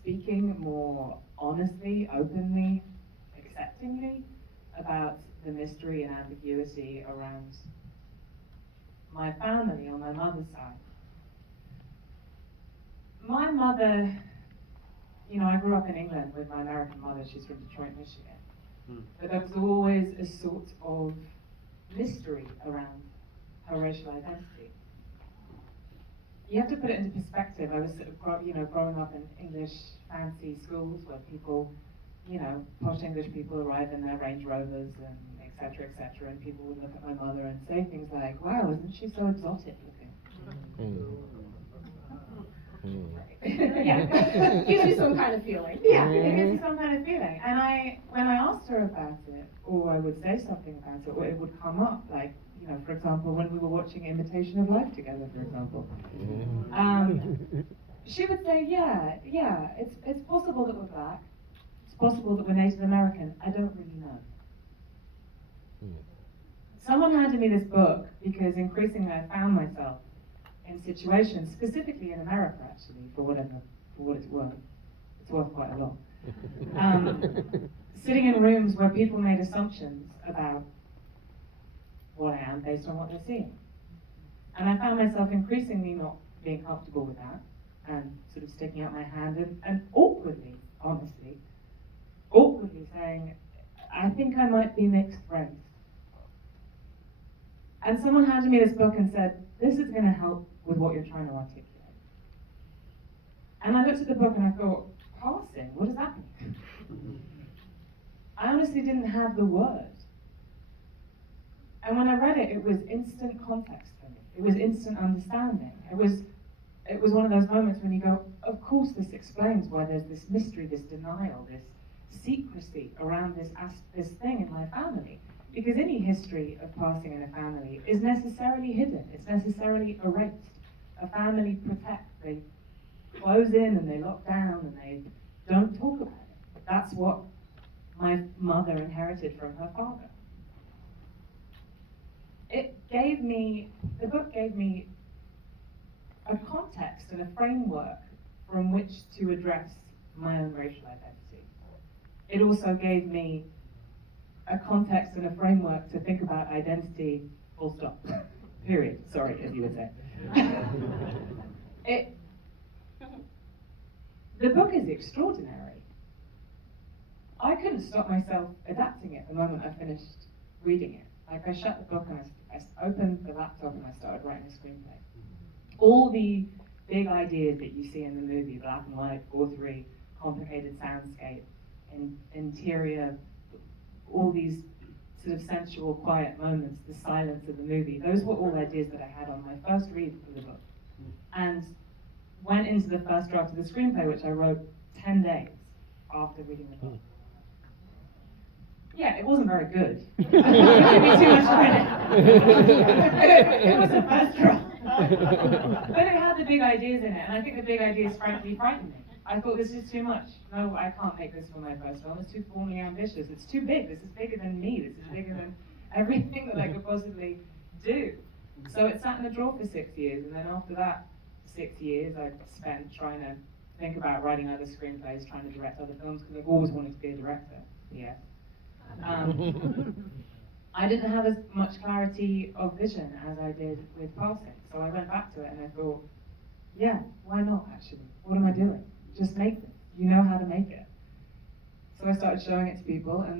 speaking more honestly, openly, acceptingly about the mystery and ambiguity around my family on my mother's side. My mother, I grew up in England with my American mother. She's from Detroit, Michigan. But there was always a sort of mystery around her racial identity. You have to put it into perspective. I was sort of, growing up in English fancy schools where people, posh English people arrive in their Range Rovers and et cetera, and people would look at my mother and say things like, "Wow, isn't she so exotic looking?" Yeah, gives you some kind of feeling. Yeah, it gives you some kind of feeling. And when I asked her about it, or I would say something about it, or it would come up, like, for example, when we were watching Imitation of Life together, for example, she would say, yeah, it's possible that we're black, it's possible that we're Native American, I don't really know. Someone handed me this book because increasingly I found myself in situations, specifically in America actually, for what it's worth. It's worth quite a lot. Sitting in rooms where people made assumptions about what I am based on what they're seeing. And I found myself increasingly not being comfortable with that, and sort of sticking out my hand and awkwardly, honestly, saying, I think I might be mixed race. And someone handed me this book and said, this is going to help with what you're trying to articulate. And I looked at the book and I thought, passing, what does that mean? I honestly didn't have the word. And when I read it, it was instant context for me. It was instant understanding. It was one of those moments when you go, of course this explains why there's this mystery, this denial, this secrecy around this thing in my family. Because any history of passing in a family is necessarily hidden. It's necessarily erased. A family protects. They close in and they lock down and they don't talk about it. That's what my mother inherited from her father. The book gave me a context and a framework from which to address my own racial identity. It also gave me a context and a framework to think about identity, full stop, period, sorry, as you would say. The book is extraordinary. I couldn't stop myself adapting it the moment I finished reading it. Like, I shut the book and I opened the laptop and I started writing a screenplay. All the big ideas that you see in the movie, black and white, 4:3, complicated soundscape, interior, all these sort of sensual, quiet moments, the silence of the movie, those were all ideas that I had on my first read of the book. And went into the first draft of the screenplay, which I wrote 10 days after reading the book. Yeah, it wasn't very good. Don't give me too much credit. It was a first draft. But it had the big ideas in it, and I think the big ideas frankly frightened me. I thought, this is too much. No, I can't make this for my first film. It's too formally ambitious. It's too big. This is bigger than me. This is bigger than everything that I could possibly do. So it sat in a drawer for 6 years, and then after that 6 years, I spent trying to think about writing other screenplays, trying to direct other films, because I've always wanted to be a director. Yeah. I didn't have as much clarity of vision as I did with Passing. So I went back to it and I thought, yeah, why not actually? What am I doing? Just make this. You know how to make it. So I started showing it to people, and